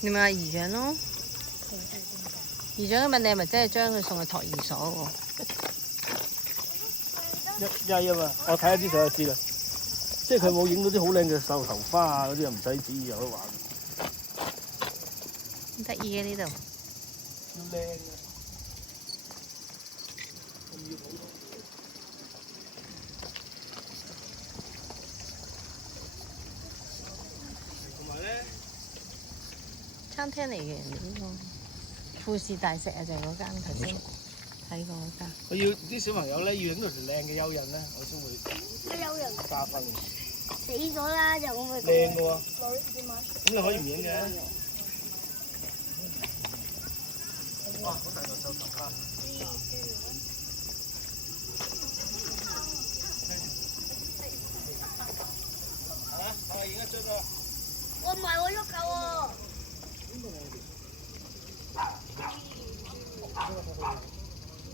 你咪話姨丈咯，姨丈問你係咪真係將佢送去托兒所喎？一啊嘛，我睇下啲相就知啦。即係佢冇影到啲好靚嘅繡頭花啊，嗰啲又唔使旨意有得玩。得意嘅呢度。要靚啊！同埋咧，餐廳嚟嘅呢個富士大石啊，就係嗰間頭先睇過嗰間。我要啲小朋友咧要影到條靚嘅蚯蚓咧，我先會咩蚯蚓？加分。死咗啦，就咁咪靚嘅喎，咁你可以唔影嘅。哇！好大個繡頭花。係啊，影一張咯。我唔係我喐㗎喎。